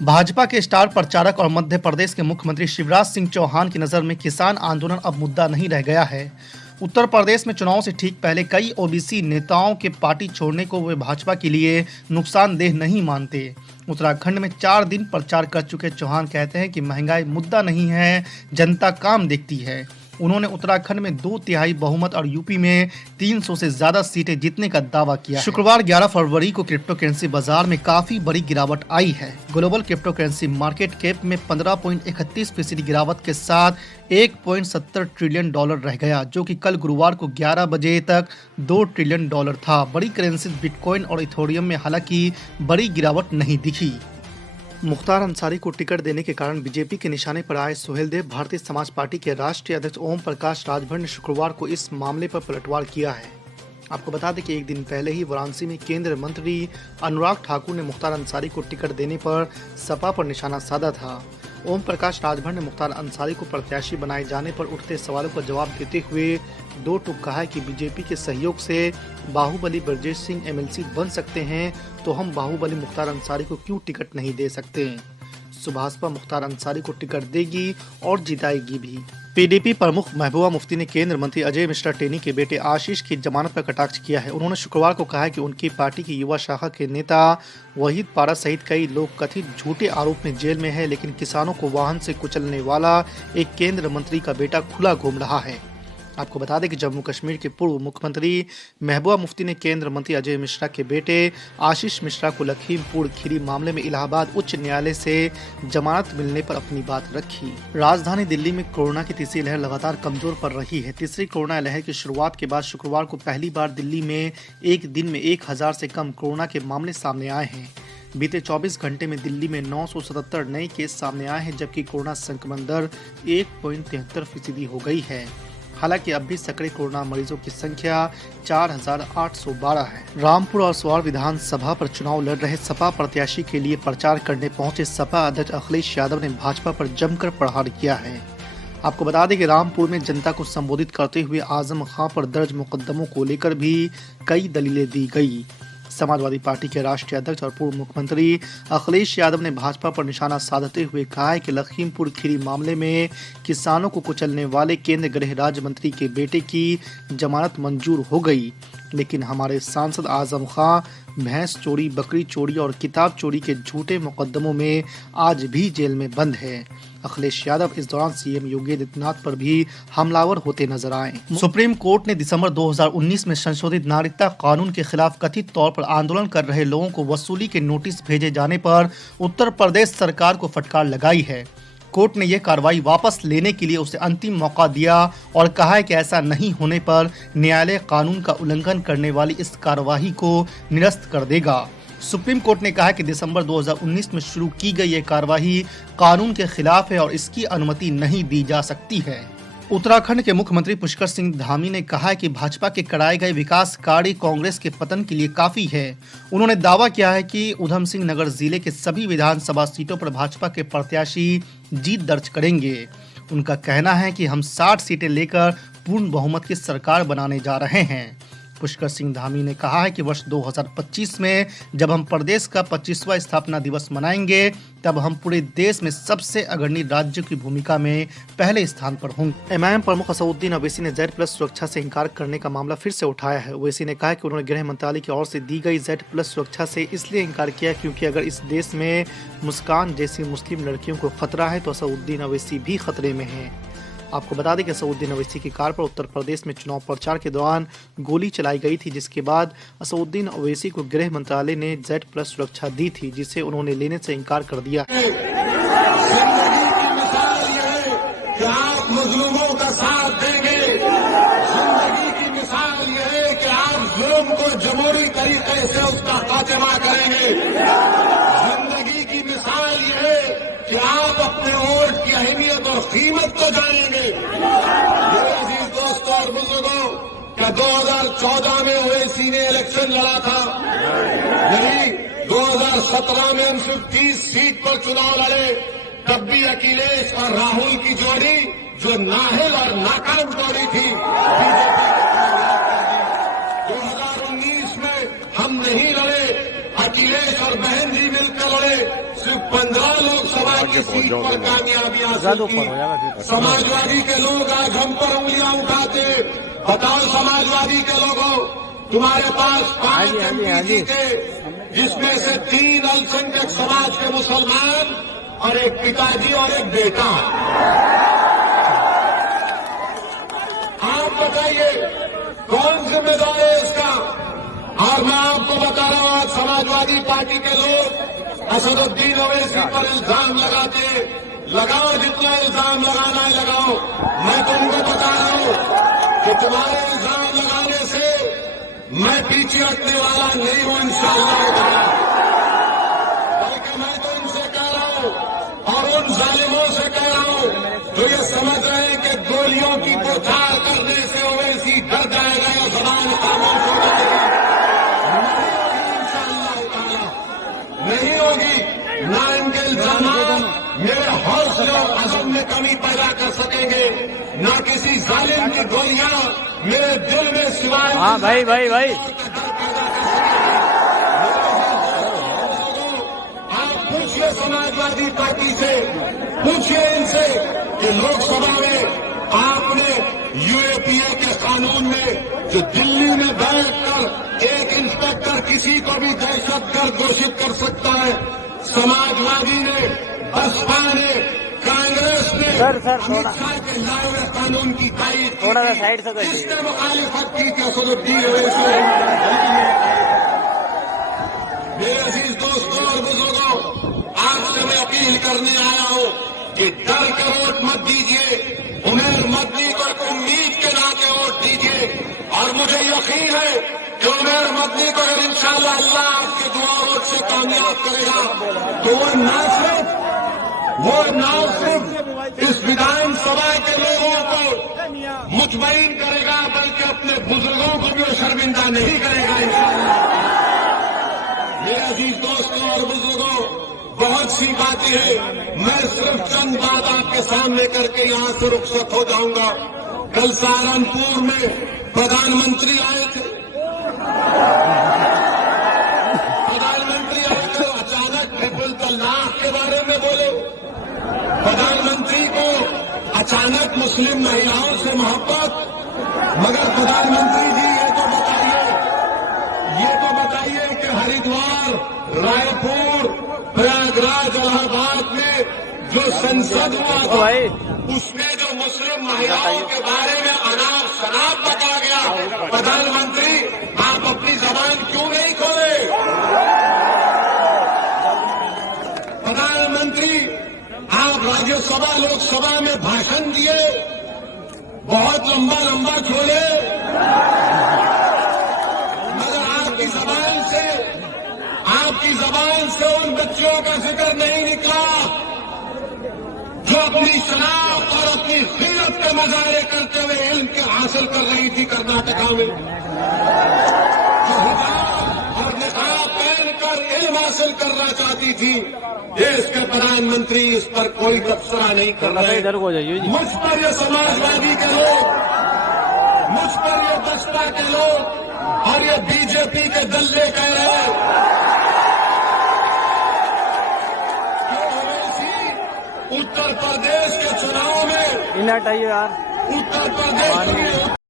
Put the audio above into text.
भाजपा के स्टार प्रचारक और मध्य प्रदेश के मुख्यमंत्री शिवराज सिंह चौहान की नज़र में किसान आंदोलन अब मुद्दा नहीं रह गया है। उत्तर प्रदेश में चुनाव से ठीक पहले कई ओबीसी नेताओं के पार्टी छोड़ने को वे भाजपा के लिए नुकसानदेह नहीं मानते। उत्तराखंड में 4 दिन प्रचार कर चुके चौहान कहते हैं कि महंगाई मुद्दा नहीं है, जनता काम देखती है। उन्होंने उत्तराखंड में 2/3 बहुमत और यूपी में 300 से ज्यादा सीटें जीतने का दावा किया। शुक्रवार 11 फरवरी को क्रिप्टो करेंसी बाजार में काफी बड़ी गिरावट आई है। Global crypto currency market cap में 15.31% गिरावट के साथ $1.70 ट्रिलियन रह गया, जो कि कल गुरुवार को 11 बजे तक $2 ट्रिलियन था। बड़ी करेंसी बिटकॉइन और इथेरियम में हालांकि बड़ी गिरावट नहीं दिखी। मुख्तार अंसारी को टिकट देने के कारण बीजेपी के निशाने पर आए सुहेलदेव भारतीय समाज पार्टी के राष्ट्रीय अध्यक्ष ओम प्रकाश राजभर ने शुक्रवार को इस मामले पर पलटवार किया है। आपको बता दें कि एक दिन पहले ही वाराणसी में केंद्रीय मंत्री अनुराग ठाकुर ने मुख्तार अंसारी को टिकट देने पर सपा पर निशाना साधा था। ओम प्रकाश राजभर ने मुख्तार अंसारी को प्रत्याशी बनाए जाने पर उठते सवालों का जवाब देते हुए दो टूक कहा है कि बीजेपी के सहयोग से बाहुबली ब्रजेश सिंह एमएलसी बन सकते हैं, तो हम बाहुबली मुख्तार अंसारी को क्यों टिकट नहीं दे सकते। सुभाषपा मुख्तार अंसारी को टिकट देगी और जिताएगी भी। पीडीपी प्रमुख महबूबा मुफ्ती ने केंद्रीय मंत्री अजय मिश्रा टेनी के बेटे आशीष की जमानत पर कटाक्ष किया है। उन्होंने शुक्रवार को कहा है कि उनकी पार्टी की युवा शाखा के नेता वहीद पारा सहित कई लोग कथित झूठे आरोप में जेल में है, लेकिन किसानों को वाहन से कुचलने वाला एक केंद्रीय मंत्री का बेटा खुला घूम रहा है। आपको बता दें कि जम्मू कश्मीर के पूर्व मुख्यमंत्री महबूबा मुफ्ती ने केंद्रीय मंत्री अजय मिश्रा के बेटे आशीष मिश्रा को लखीमपुर खीरी मामले में इलाहाबाद उच्च न्यायालय से जमानत मिलने पर अपनी बात रखी। राजधानी दिल्ली में कोरोना की तीसरी लहर लगातार कमजोर पड़ रही है। तीसरी कोरोना लहर की शुरुआत के बाद शुक्रवार को पहली बार दिल्ली में एक दिन में 1000 से कम कोरोना के मामले सामने आए हैं। बीते 24 घंटे में दिल्ली में 977 नए केस सामने आए हैं, जबकि कोरोना संक्रमण दर 1.73% हो गई है। हालांकि अब भी सक्रिय कोरोना मरीजों की संख्या 4812 है। रामपुर और स्वार विधानसभा पर चुनाव लड़ रहे सपा प्रत्याशी के लिए प्रचार करने पहुंचे सपा अध्यक्ष अखिलेश यादव ने भाजपा पर जमकर प्रहार किया है। आपको बता दें कि रामपुर में जनता को संबोधित करते हुए आजम खां पर दर्ज मुकदमों को लेकर भी कई दलीलें दी गई। समाजवादी पार्टी के राष्ट्रीय अध्यक्ष और पूर्व मुख्यमंत्री अखिलेश यादव ने भाजपा पर निशाना साधते हुए कहा है कि लखीमपुर खीरी मामले में किसानों को कुचलने वाले केंद्रीय गृह राज्य मंत्री के बेटे की जमानत मंजूर हो गई, लेकिन हमारे सांसद आजम खां भैंस चोरी, बकरी चोरी और किताब चोरी के झूठे मुकदमों में आज भी जेल में बंद है। अखिलेश यादव इस दौरान सीएम योगी आदित्यनाथ पर भी हमलावर होते नजर आए। सुप्रीम कोर्ट ने दिसंबर 2019 में संशोधित नागरिकता कानून के खिलाफ कथित तौर पर आंदोलन कर रहे लोगों को वसूली के नोटिस भेजे जाने पर उत्तर प्रदेश सरकार को फटकार लगाई है। कोर्ट ने यह कार्रवाई वापस लेने के लिए उसे अंतिम मौका दिया और कहा है कि ऐसा नहीं होने पर न्यायालय कानून का उल्लंघन करने वाली इस कार्रवाई को निरस्त कर देगा। सुप्रीम कोर्ट ने कहा कि दिसंबर 2019 में शुरू की गई ये कार्रवाई कानून के खिलाफ है और इसकी अनुमति नहीं दी जा सकती है। उत्तराखंड के मुख्यमंत्री पुष्कर सिंह धामी ने कहा है कि भाजपा के कराए गए विकास कार्य कांग्रेस के पतन के लिए काफी है। उन्होंने दावा किया है कि उधम सिंह नगर जिले के सभी विधानसभा सीटों पर भाजपा के प्रत्याशी जीत दर्ज करेंगे। उनका कहना है कि हम 60 सीटें लेकर पूर्ण बहुमत की सरकार बनाने जा रहे हैं। पुष्कर सिंह धामी ने कहा है कि वर्ष 2025 में जब हम प्रदेश का 25वां स्थापना दिवस मनाएंगे, तब हम पूरे देश में सबसे अग्रणी राज्य की भूमिका में पहले स्थान पर होंगे। एमआईएम प्रमुख असदुद्दीन ओवैसी ने Z+ सुरक्षा से इंकार करने का मामला फिर से उठाया है। ओवैसी ने कहा कि उन्होंने गृह मंत्रालय की ओर से दी गई Z+ सुरक्षा से इसलिए इंकार किया क्योंकि अगर इस देश में मुस्कान जैसी मुस्लिम लड़कियों को खतरा है तो असदुद्दीन ओवैसी भी खतरे में है। आपको बता दें कि असदुद्दीन ओवैसी की कार पर उत्तर प्रदेश में चुनाव प्रचार के दौरान गोली चलाई गई थी, जिसके बाद असदुद्दीन ओवैसी को गृह मंत्रालय ने Z+ सुरक्षा दी थी, जिसे उन्होंने लेने से इंकार कर दिया। आप मजलूमों का साथ देंगे। जिंदगी की मिसाल यह है कि आप जुल्म को जमहूरी तरीके से उसका खात्मा करेंगे। जिंदगी की मिसाल यह है कि आप अपने वोट की अहमियत और कीमत को जानेंगे। मेरे अजीज दोस्तों और बुजुर्गों, क्या 2014 में ओवैसी ने इलेक्शन लड़ा था? नहीं। 2017 में हम सिर्फ 30 सीट पर चुनाव लड़े, तब भी अखिलेश और राहुल की जोड़ी जो नाहिल और नाकाम जोड़ी थी, 2019 में हम नहीं लड़े, अखिलेश और बहन जी मिलकर लड़े। सिर्फ 15 लोकसभा की सीट पर कामयाबी हासिल की। समाजवादी के लोग आज हम पर उंगलियां उठाते, बताओ समाजवादी के लोगों, तुम्हारे पास 5 MP जीते, जिसमें से 3 अल्पसंख्यक समाज के मुसलमान और एक पिताजी और एक बेटा। आप बताइए कौन जिम्मेदार है इसका? और मैं आपको बता रहा हूं, आज समाजवादी पार्टी के लोग असदुद्दीन ओवैसी पर इल्जाम लगाते, लगाओ जितना इल्जाम लगाना है लगाओ। मैं तुमको बता रहा हूं कि तुम्हारे इल्जाम लगाने से मैं पीछे हटने वाला नहीं हूं इंशाअल्लाह। बल्कि मैं तो उनसे कह रहा हूं और उन जालिमों से कह रहा हूं जो ये समझ रहे हैं कि गोलियों की बौछार करने से ओवैसी डर जाएगा या जबान खामोश हो जाएगी। नहीं होगी। ना इनके इल्जाम मेरे हौसले और अज़म में कमी पैदा कर सकेंगे, ना किसी जालिम की गोलियां मेरे दिल में सिवाय भाई आप पूछिए समाजवादी पार्टी से, पूछिए इनसे कि लोकसभा में आपने यूएपीए के कानून में जो दिल्ली में बैठकर एक इंस्पेक्टर किसी को भी दहशतगर्द घोषित कर सकता है, समाजवादी ने, बसपा ने, कांग्रेस ने अमित शाह के लाए हुए कानून की तारीफ थोड़ा सा साइड से किसने मुखालिफत की कि असदुद्दीन ओवैसी। मेरे अजीज दोस्तों और बुजुर्गों, आपसे मैं अपील करने आया हूं कि डर के वोट मत दीजिए, उमेर मदनी को उम्मीद के नाते वोट दीजिए। और मुझे यकीन है कि उमेर मदनी को अगर इंशाअल्लाह अल्लाह आपकी दुआ वोट से कामयाब करेगा तो वो ना सिर्फ इस विधानसभा के लोगों को मुतमईन करेगा बल्कि अपने बुजुर्गों को भी वो शर्मिंदा नहीं करेगा इंशाअल्लाह। मेरे अजीज दोस्तों और बुजुर्गों, बहुत सी बातें हैं, मैं सिर्फ चंद बात आपके सामने करके यहां से रुखसत हो जाऊंगा। कल सहारनपुर में प्रधानमंत्री आए थे, अचानक ट्रिपल तलाक के बारे में बोले। प्रधानमंत्री को अचानक मुस्लिम महिलाओं से मोहब्बत, मगर प्रधानमंत्री जी ये तो बताइए कि हरिद्वार, रायपुर, प्रयागराज, इलाहाबाद में जो संसद हुआ था उसमें जो मुस्लिम महिलाओं के बारे में अनाप शनाप बता गया, प्रधानमंत्री आप अपनी जबान क्यों नहीं खोले? प्रधानमंत्री आप राज्यसभा लोकसभा में भाषण दिए, बहुत लंबा छोड़े, मगर आपकी जबान से उन बच्चियों का जिक्र नहीं निकला जो अपनी शनाख्त और अपनी गैरत के मुजाहरे करते हुए इल्म के हासिल कर रही थी कर्नाटका में, जो हिजाब और निकाब पहनकर इल्म हासिल करना चाहती थी। देश के प्रधानमंत्री इस पर कोई तबसरा नहीं कर रहे। मुझ पर ये समाजवादी के लोग, मुझ पर ये बसपा के लोग और ये बीजेपी के दल्ले कह रहे हैं कि ओवैसी उत्तर प्रदेश के चुनाव में यार उत्तर प्रदेश